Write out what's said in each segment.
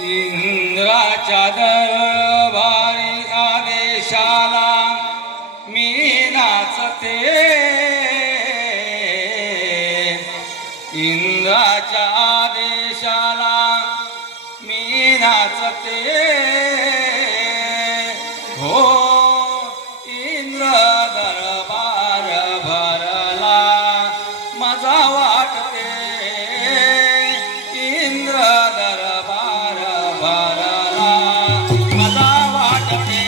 इंद्राच्या दरबारी आदेशाला मी नाचते, इंद्राच्या आदेशाला मी नाचते हो. इंद्र दरबार भरला मजा वाटते, इंद्र दरबार भरला मजा वाटते.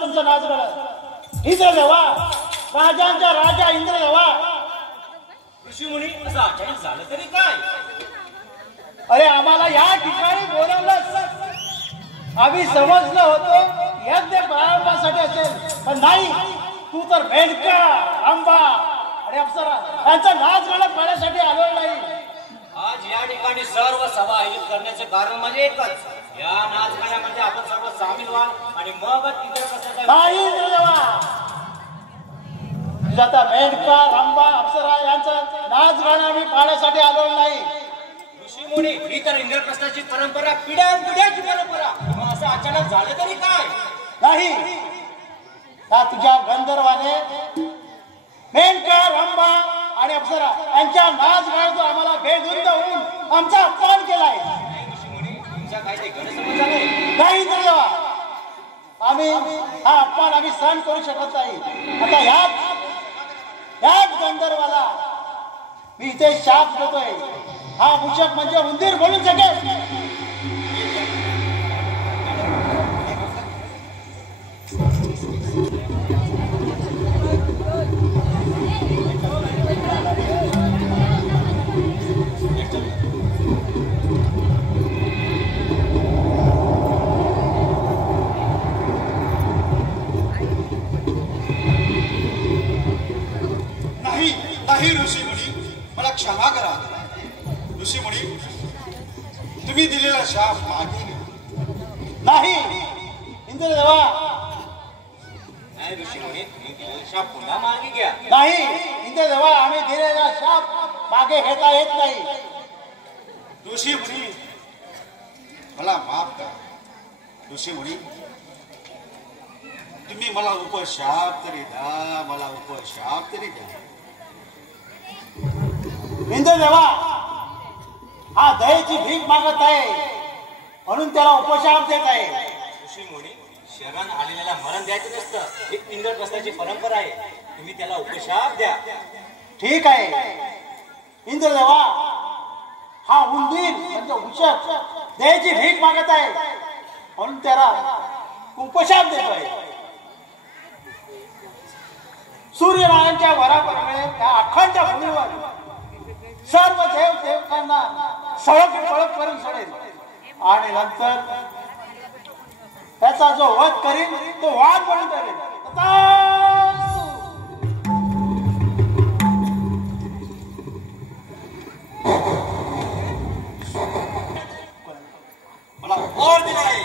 तुमचा नाच बघा. इंद्र देवा, राजांचा राजा इंद्र देवा. ऋषी मुनी असं अचानक झालं तरी काय? अरे आम्हाला या ठिकाणी बोलावलं, आम्ही समजलं होतो यज्ञ प्रारंभासाठी असेल, पण नाही. तू तर मेनका, अंबा आणि अप्सरा यांचा नाच गाणं पाहण्यासाठी आलो नाही. आज या ठिकाणी सर्व सभा आयोजित करण्याचे कारण म्हणजे एकच, या नाचगाण्यामध्ये आपण सर्व सामील व्हाल आणि मगच इंद्रप्रस्थाचा. नाही इंद्रदेवा, आता मेनका, रंभा, अप्सरा यांचा नाच गाणं आम्ही पाहण्यासाठी आलो नाही. ऋषी मुनी, ही तर इंद्रप्रस्थाची परंपरा, पिढ्यानपिढ्याची परंपरा. मग असं अचानक झालं तरी काय? नाही, त्या तुझ्या गंधर्वाने मेनका, रंभा आणि अप्सरा यांच्या नाच गाण्याचा आम्हाला बेधुंद होऊन आमचा अपमान केलाय. नाही इंद्रदेवा, आम्ही हा अपमान आम्ही सहन करू शकत नाही. आता याच गंधर्वाला मी इथे शाप देतोय. हा मूषक म्हणजे उंदीर बोलू शकेल. नाही ऋषी मुनी, मला क्षमा करा. ऋषी मुनी, तुम्ही दिलेला शाप मागे नाही. इंद्रदेवा, नाही ऋषी मुनी, शाप पुन्हा मागे घ्या. नाही इंद्रदेवा, आम्ही दिलेला शाप मागे घेता येत नाही. ऋषी मुनी, मला माफ करा. ऋषी मुनी, तुम्ही मला उपशाप तरी द्या, मला उपशाप तरी द्या. इंद्रदेवा हा दयेची भीक मागत आहे म्हणून त्याला उपशाप देत आहे. ऋषी मुनी, शरण आलेल्याला मरण द्यायचं नसतं, ही इंद्रप्रस्थाची परंपरा आहे. तुम्ही त्याला उपशाप द्या. ठीक आहे इंद्रदेवा, हा उंदीर म्हणजे उषक दयेची भीक मागत आहे म्हणून त्याला उपशाप देतोय. सूर्यनारायणच्या वराप्रमाणे त्या अखंड भूमीवर सर्व देव देवतांना सळक सळक करून सोडेल आणि नंतर त्याचा जो वध करील तो वाद म्हणून करेल. मला वर दिला आहे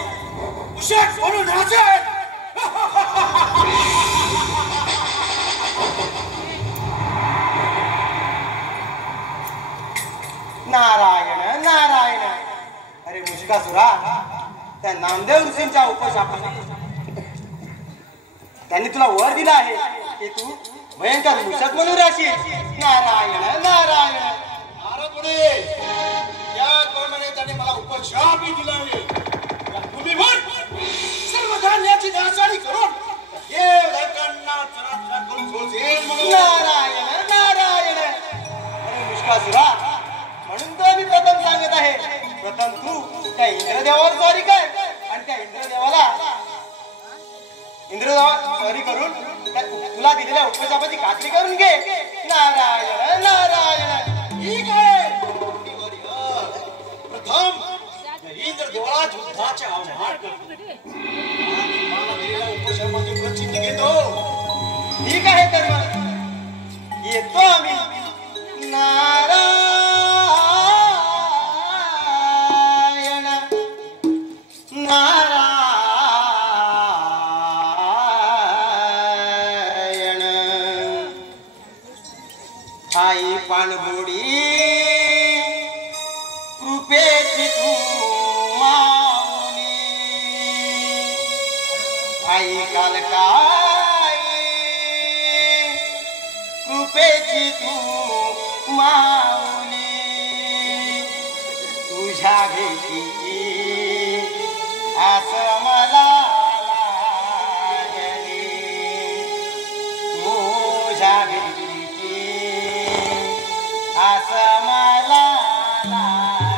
उषक म्हणून राजा. नारायण नारायण. अरे मुश्कासुरा, त्या नामदेव ऋषींच्या उपशापाने त्यांनी तुला वर दिला आहे की तू भयंकर मुषक म्हणून राहशील. नारायण नारायण. नारद मुनी, या कारणाने त्याने मला उपशापही दिला आहे. या भूमीवर सर्व धान्याची नासाडी करून देव देवतांना चराचर करून सोडेल म्हणून. नारायण नारायण. अरे मुश्कासुरा, म्हणून तर मी प्रथम सांगत आहे, प्रथम तू त्या इंद्रदेवावर स्वारी कर आणि त्या इंद्रदेवाला स्वारी करून तुला दिलेल्या उपशापाची खात्री करून घे. नारायण नारायण. ठीक आहे. प्रथम इंद्रदेवाला युद्धाचे आव्हान करतो आणि मला दिलेल्या उपशापाची प्रचिती घेतो. ठीक आहे कर्म, येतो आम्ही. नारायण नारायण. आई पाणबुडी कृपेची तू माऊली. आई कालकाई कृपेची तू माऊली. तुझ्या भेटीची आस मला लागली. तुझ्या भेटीची आस मला लागली.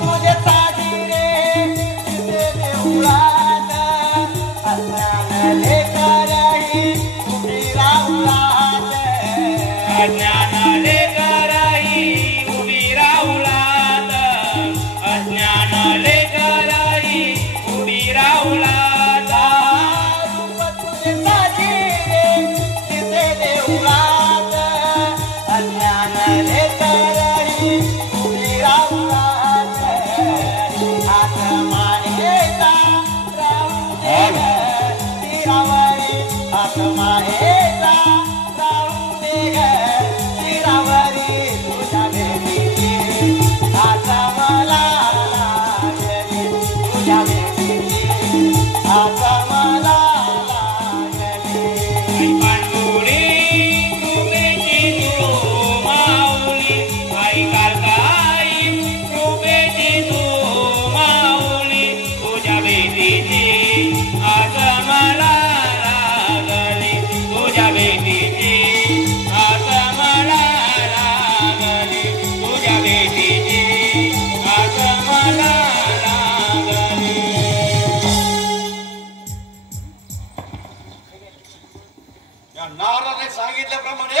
तुझे साजिरे तिथे देवळात अज्ञान लेकराई उभी राहुलात अज्ञान लेकराई उभी राहुलात अज्ञान लेकराई उभी राहुलात रूप तुझे साजिरे तिथे देवळात अज्ञान लेकराई उभी राहुलात हात माहेचा राहू दे ग तीरावरी हात माहेचा राहू दे ग तीरावरी तुझ्या भेटीची हात मला लागली तुझ्या भेटीची हात मला लागली पांडुरी कृपेची तू माऊली आई कालकाई कृपेची तू माऊली तुझ्या भेटीची आज मला लागली तुझ्या भेटीची आज मला लागली तुझ्या भेटीची आज मला लागली. या नारदाने सांगितल्याप्रमाणे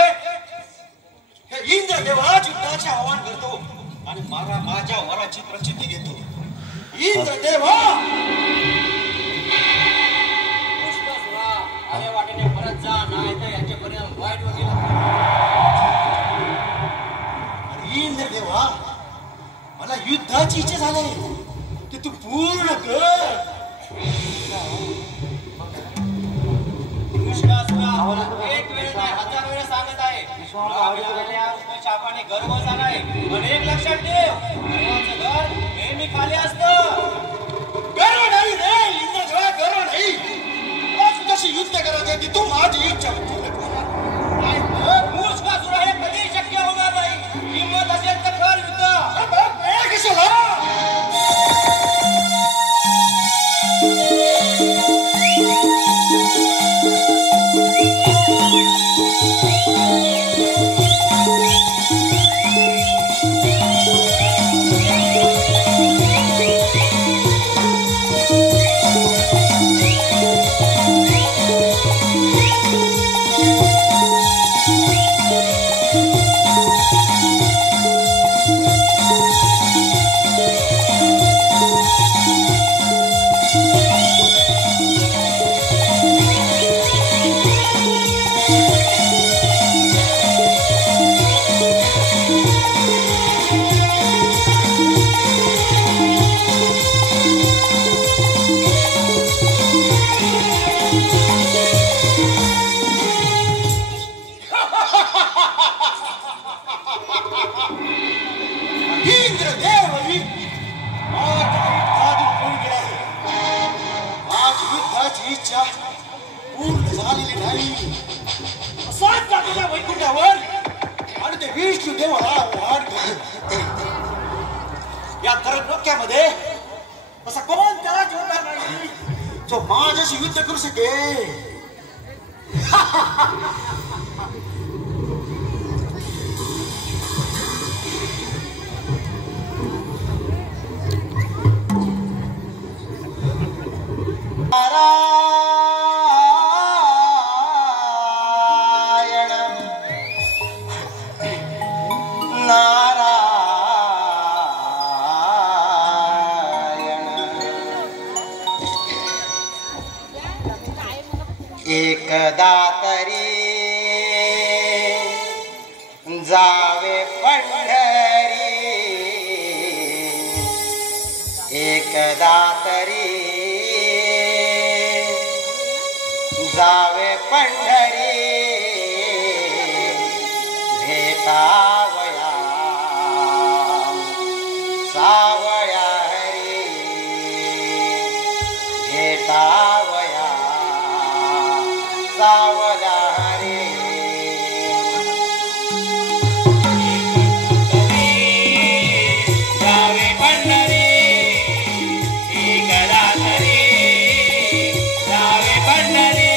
हे इंद्र देवा युद्धाचे आवाहन करतो आणि माझ्या वराची प्रचिती घेतो. इंद्र देवा पुष्पसुरा, आल्या वाटेने परत जा नाही तर याचे परिणाम वाईट होतील. आणि इंद्र देवा मला युद्धाची इच्छा झाली ते तू पूर्ण कर. पुष्पसुरा, एक वेळ नाही 1000 वेळा सांगत आहे. रावणाच्या शापाने गर्व झालाय. पण एक लक्षात ठेव, गर्वाचं घर नेहमी खाली असतं. गर्व नाही रे इंद्र देवा, गर्व नाही. मला तुझ्याशी युद्ध करायचं आहे ती तू माझी इच्छा पूर्ण कर. नाही तर पुष्पसुरा, हे कधी शक्य होणार नाही. हिंमत असेल तर कर युद्ध. कशाला इंद्र देव आज युद्धाची इच्छा पूर्ण झालेली नाही. असाच जातीच्या वैकुंठावर आणि ते विष्णू देवाला आव्हान करतो. या डोक्यामध्ये असा कोणता जोडा नाही जो माझ्याशी युद्ध करू शकेल. नारायण नारायण एकदा तरी जावे पंढरी एकदा तरी जावे पंढरी भेटावया सावया हरी भेटावया सावया हरी जावे पंढरी एकदा तरी जावे पंढरी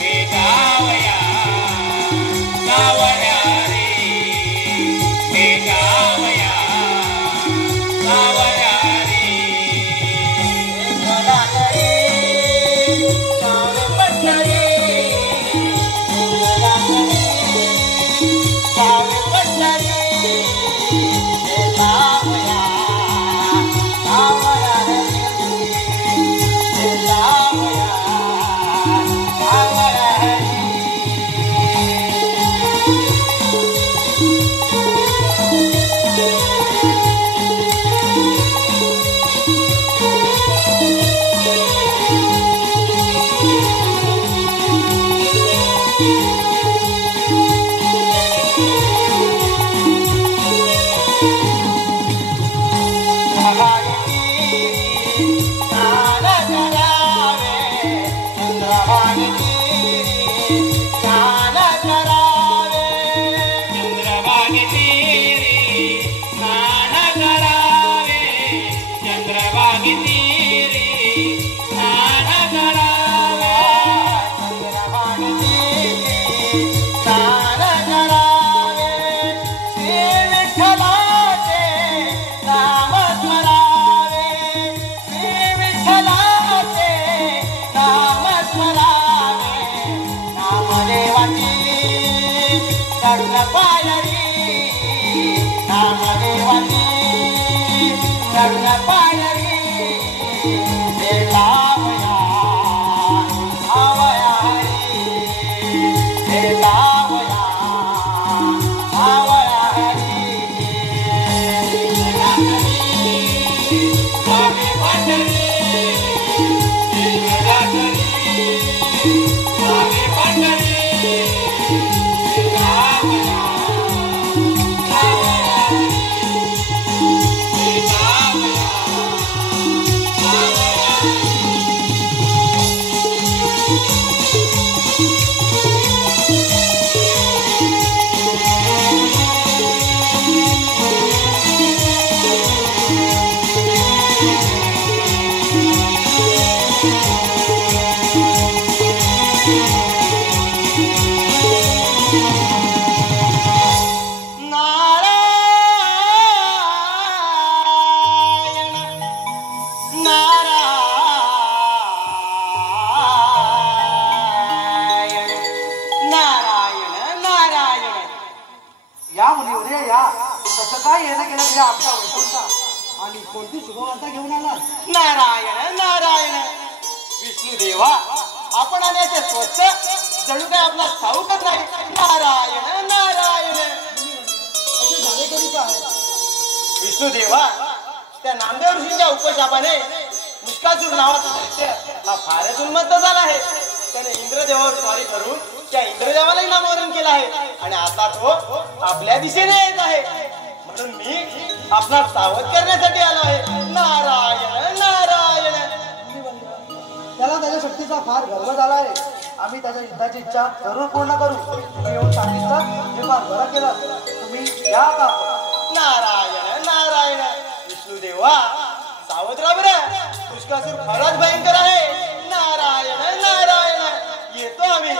भेटावया सावया रे भेटावया काढून पायरी नामदेवाची काढून पायरी देवावया आवया हरी देवावया आवया हरी स्वामी पंढरी स्वामी पंढरी आणि कोणती शुभवार्ता घेऊन आला? नारायण नारायण विष्णुदेवा आपण आल्याचे स्वच्छ जणू काय आपला ठाऊकच नाही. नारायण नारायण असे झाले तरी काय? विष्णुदेवा त्या नामदेव ऋषींच्या उपशापाने मुष्कासूर नावाचा दैत्य हा फारच उन्मत्त झाला आहे. त्याने इंद्रदेवावर स्वारी करून त्या इंद्रदेवालाही नामोहरण केलं आहे आणि आता तो आपल्या दिशेने येत आहे. म्हणून मी आपला सावध करण्यासाठी आलो आहे. नारायण नारायण त्याला त्याच्या शक्तीचा फार गर्व झाला आहे. आम्ही त्याच्या युद्धाची इच्छा जरूर पूर्ण करू. तुम्ही येऊन सांगितलं मी फार बरं केलं. तुम्ही या का? नारायण नारायण विष्णुदेवा सावध राहा बरं. पुष्कासूर फारच भयंकर आहे. नारायण नारायण येतो आम्ही.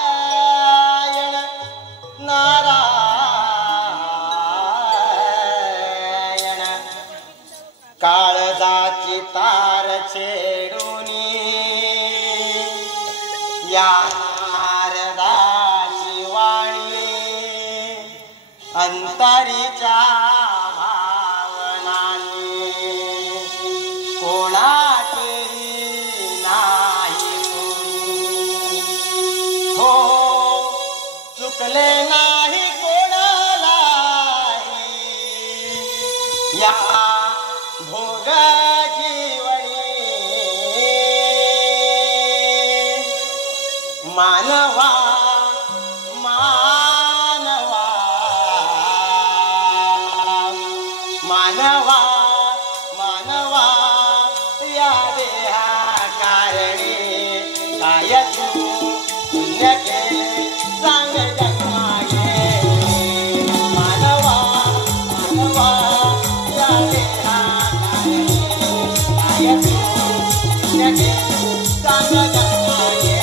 नारायण नारायण काळजाची तार छेडूनी या नारदाची वाणी अंतरीच्या भावनांनी कोणाचेही नाही हो चुकले नाही कोणालाही या भोग जीवनी मानवा मानवा मानवा मानवा या देहा कारणी काय तू पुण्य केले सांग जन्माये मानवा मानवा या देहा कारणी काय तू पुण्य केले सांग जन्माये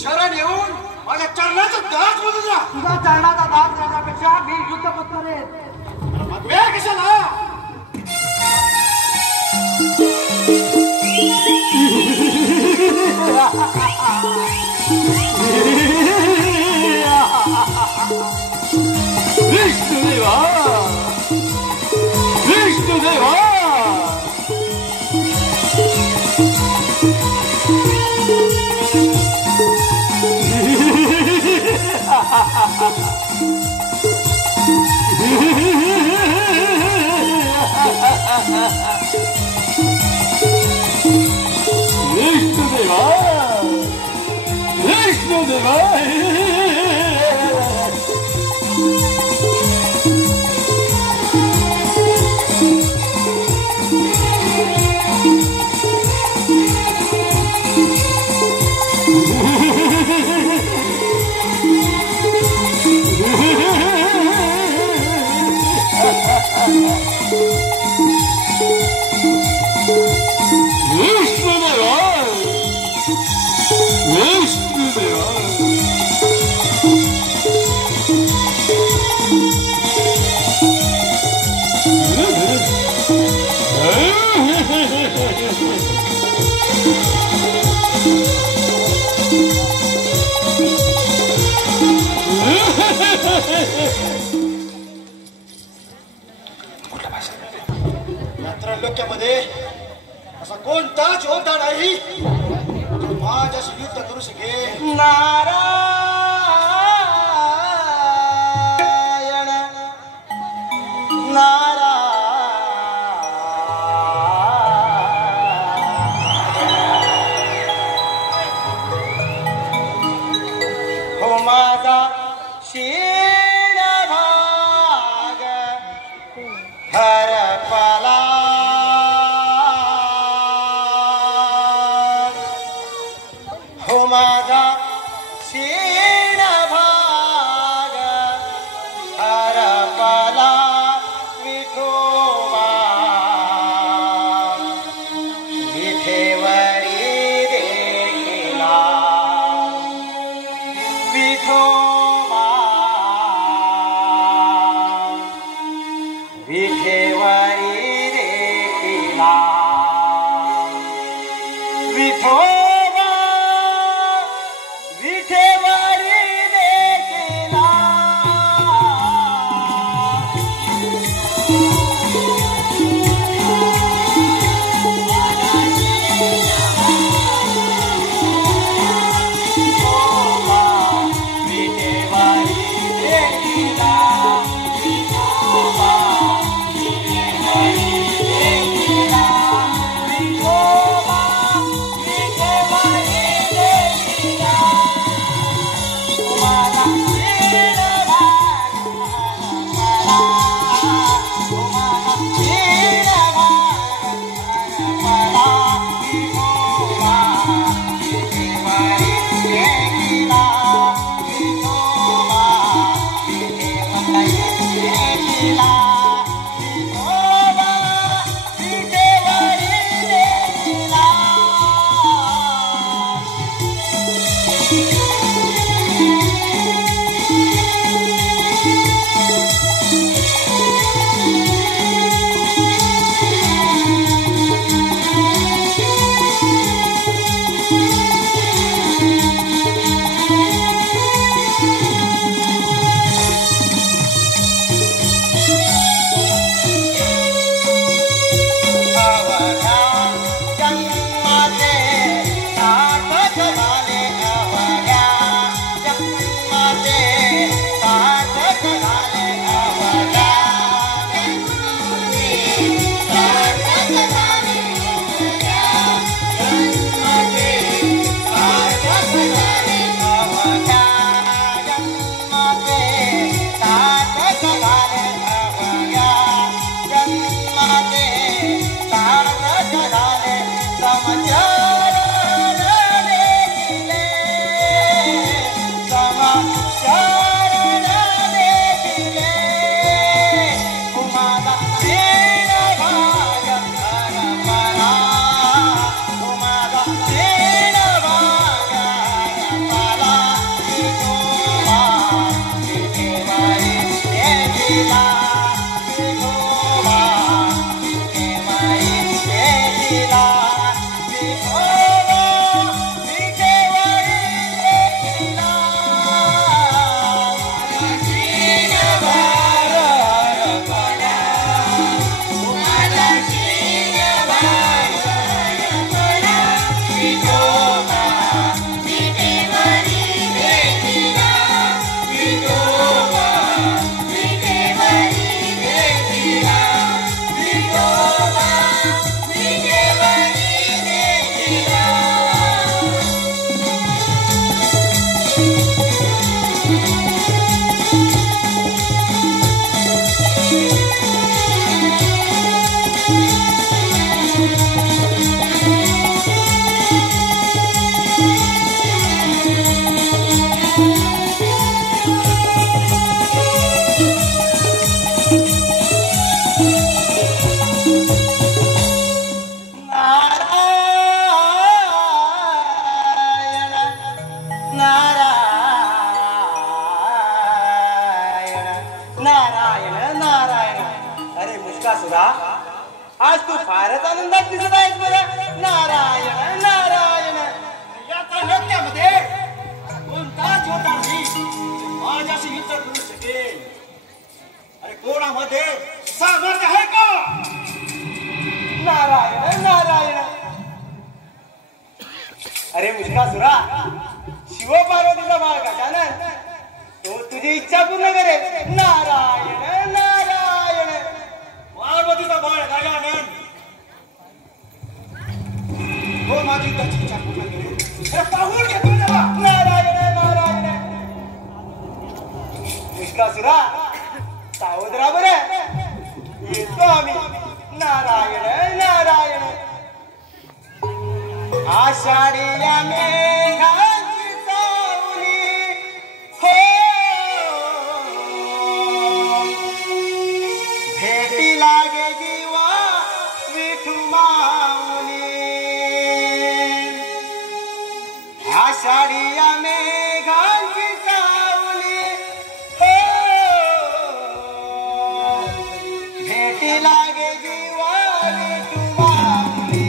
शरण येऊन माझ्या चरणाचा दास बदल जा. तुझा चरणाचा दास करण्यापेक्षा मी युद्ध पत्करे. मग वेळ कशाला? विष्णुदेवा विष्णुदेवा विष्णुदेवा विष्णुदेवा त्रैलोक्यामध्ये असा कोणताच योद्धा नाही जो माझ्याशी युद्ध करू शकेल. नारायण नारायण हो माझा शीण भाग हरपला हो माझा शीण नारायण नारायण. अरे मुश्कासुरा, आज तू फारच आनंदात दिसत आहेस बरं. नारायण नारायण. या नृत्यामध्ये कोणता जोडा माझ्याशी युद्ध करू शकेल? अरे कोणामध्ये सामर्थ्य आहे का? नारायण नारायण. अरे मुश्कासुरा, शिव पार्वतीचा बाळ गजानन, तो तुझी इच्छा पूर्ण करेल. नारायण नारायण. पार्वतीचा बाळ गजानन हो माझी त्याची इच्छा पूर्ण करेल. अरे पाहून घेतो त्याला. नारायण नारायण. मुश्कासुरा, सावध राहा बरं, येतो आम्ही. नारायण नारायण. आषाढीया मेघाची सावली हो, भेटी लागे जीवा विठू माऊली. आषाढीया मेघाची सावली हो, भेटी लागे जीवा विठू माऊली.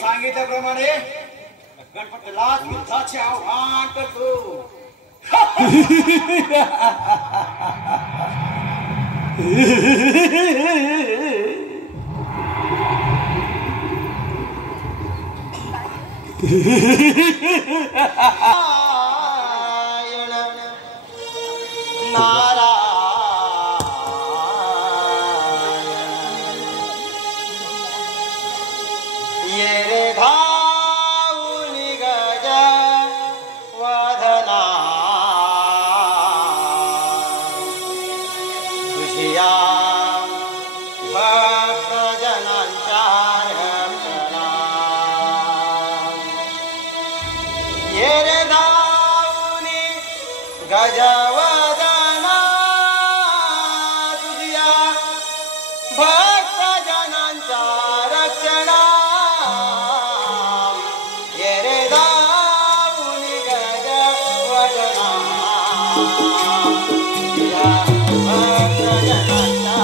सांगितल्याप्रमाणे गणपतीला युद्धाचे आव्हान करतो. गजवदना तुझ्या भक्त जनांचा रक्षणा ये रे दाऊनी गजवदना तुझ्या भक्त जनांचा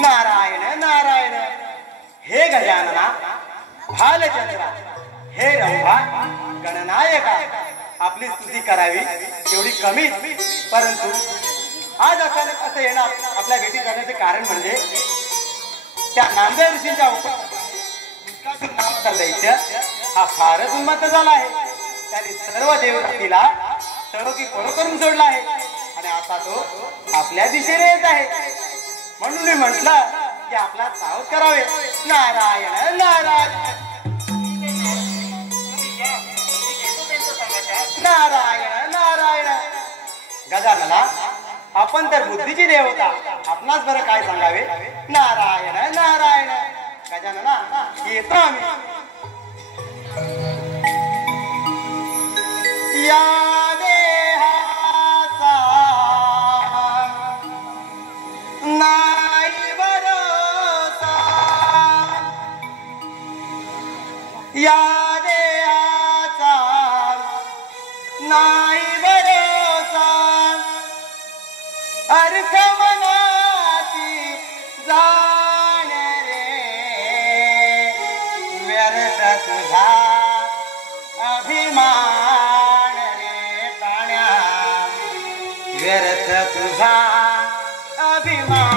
नारायण नारायण हे गजानना भालचंद्रा हे रंभा गणनायका आपली स्तुती करावी तेवढी कमीच परंतु आज अचानक असं येणार आपल्या भेटी करण्याचे कारण म्हणजे त्या नामदेव ऋषींच्या दैत्य हा फारच उन्मत्त झाला आहे. त्याने सर्व देवतेला तडोकी पळो करून सोडला आहे आणि आता तो आपल्या दिशेने येत आहे. म्हणून मी म्हटलं की आपला सावध करावे. नारायण नारायण नारायण नारायण. गजानना आपण तर बुद्धीची देवता आपणास बरं काय सांगावे. नारायण नारायण. गजानना येतो आम्ही. या देहाचा नाही भरोसा, या देहाचा नाही भरोसा, अर्थ मनाची जाण रे, व्यर्थ तुझा अभिमान रे प्राण्या, व्यर्थ तुझा अभिमान.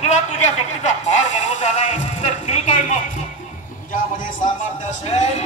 तुला तुझ्या शक्तीचा फार गर्व झालाय तर ठीक आहे मग. तुझ्यामध्ये सामर्थ्य असेल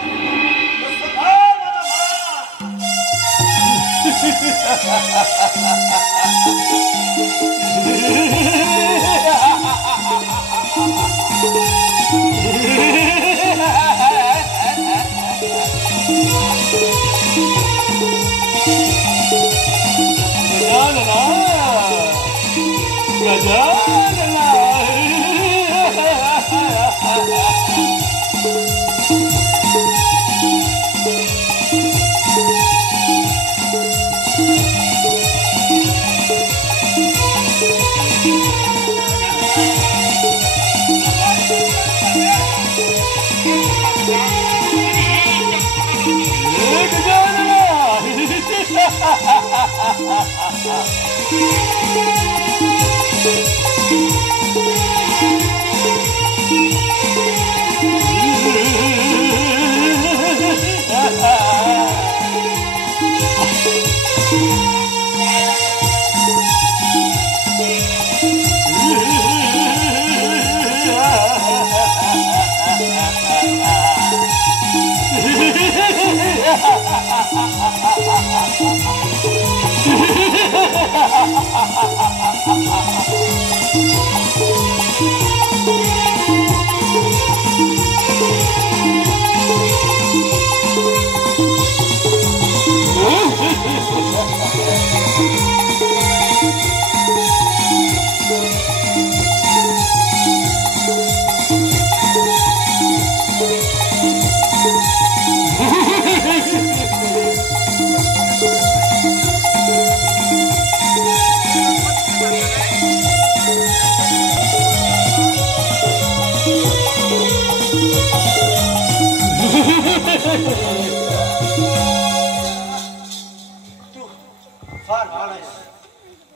फार महान आहेस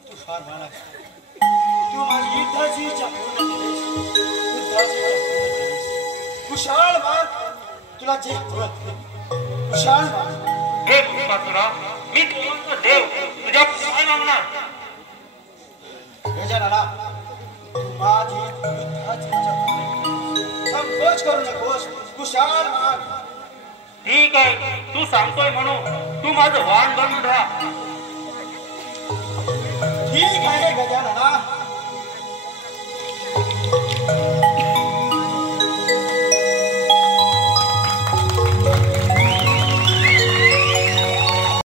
तू, फार महान आहेस तू. माझी युद्धाची चक्र कुशाल भाग तुला जे कुशाल भाग. हे पुष्पासुरा, मी तुझा देव तुझ्या काय मागणार. गजानना तू माझी युद्धाची चक्र संकोच करू नकोस. कुशाल भाग. ठीक आहे, तू सांगतोय म्हणून तू माझं वाण बनून राहा. ठीक आहे गजानना,